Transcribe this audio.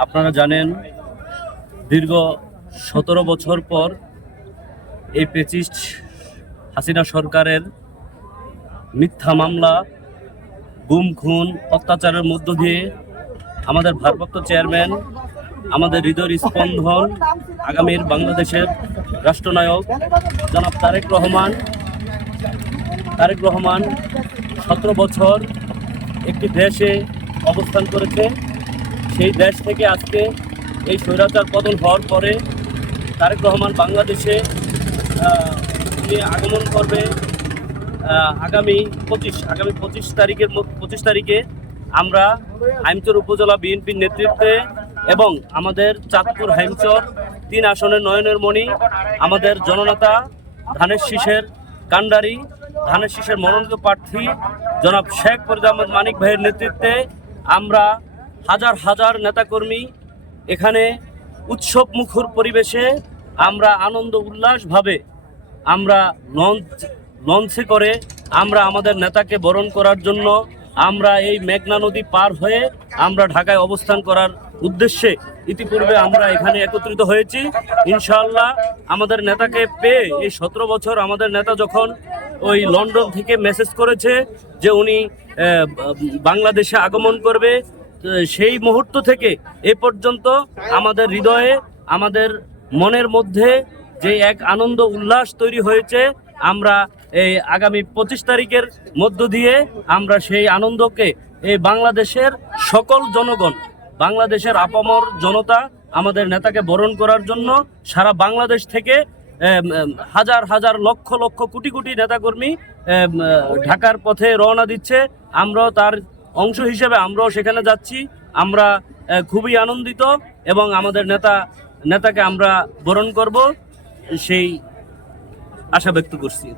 আপনারা জানেন দীর্ঘ ১৭ বছর পর এই পেচিস্ট হাসিনা সরকারের মিথ্যা মামলা, গুম খুন, অত্যাচারের মধ্য দিয়ে আমাদের ভারপ্রাপ্ত চেয়ারম্যান, আমাদের হৃদয়ের স্পন্দন, আগামীর বাংলাদেশের রাষ্ট্রনায়ক জনাব তারেক রহমান ১৭ বছর একটি দেশে অবস্থান করেছে। সেই দেশ থেকে আজকে এই স্বৈরাচার পতন হওয়ার পরে তারেক রহমান বাংলাদেশে আগমন করবে আগামী ২৫ তারিখে আমরা হাইমচর উপজেলা বিএনপির নেতৃত্বে এবং আমাদের চাঁদপুর হাইমচর ৩ আসনের নয়নের মণি আমাদের জননেতা ধানের শীষের কাণ্ডারি, ধানের শীষের মনোনীত প্রার্থী জনাব শেখ ফরিদ আহমেদ মানিক ভাইয়ের নেতৃত্বে আমরা হাজার হাজার নেতাকর্মী এখানে উৎসব মুখর পরিবেশে আমরা আনন্দ উল্লাসভাবে আমরা লঞ্চে করে আমরা আমাদের নেতাকে বরণ করার জন্য আমরা এই মেঘনা নদী পার হয়ে আমরা ঢাকায় অবস্থান করার উদ্দেশ্যে ইতিপূর্বে আমরা এখানে একত্রিত হয়েছি। ইনশাআল্লাহ আমাদের নেতাকে পেয়ে এই ১৭ বছর আমাদের নেতা যখন ওই লন্ডন থেকে মেসেজ করেছে যে উনি বাংলাদেশে আগমন করবে, সেই মুহূর্ত থেকে এ পর্যন্ত আমাদের হৃদয়ে, আমাদের মনের মধ্যে যে এক আনন্দ উল্লাস তৈরি হয়েছে, আমরা এই আগামী ২৫ তারিখের মধ্য দিয়ে আমরা সেই আনন্দকে এই বাংলাদেশের সকল জনগণ, বাংলাদেশের আপামর জনতা আমাদের নেতাকে বরণ করার জন্য সারা বাংলাদেশ থেকে হাজার হাজার লক্ষ লক্ষ কোটি কোটি নেতাকর্মী ঢাকার পথে রওনা দিচ্ছে। আমরাও তার অংশ হিসেবে আমরাও সেখানে যাচ্ছি। আমরা খুবই আনন্দিত এবং আমাদের নেতাকে আমরা বরণ করব সেই আশা ব্যক্ত করছি।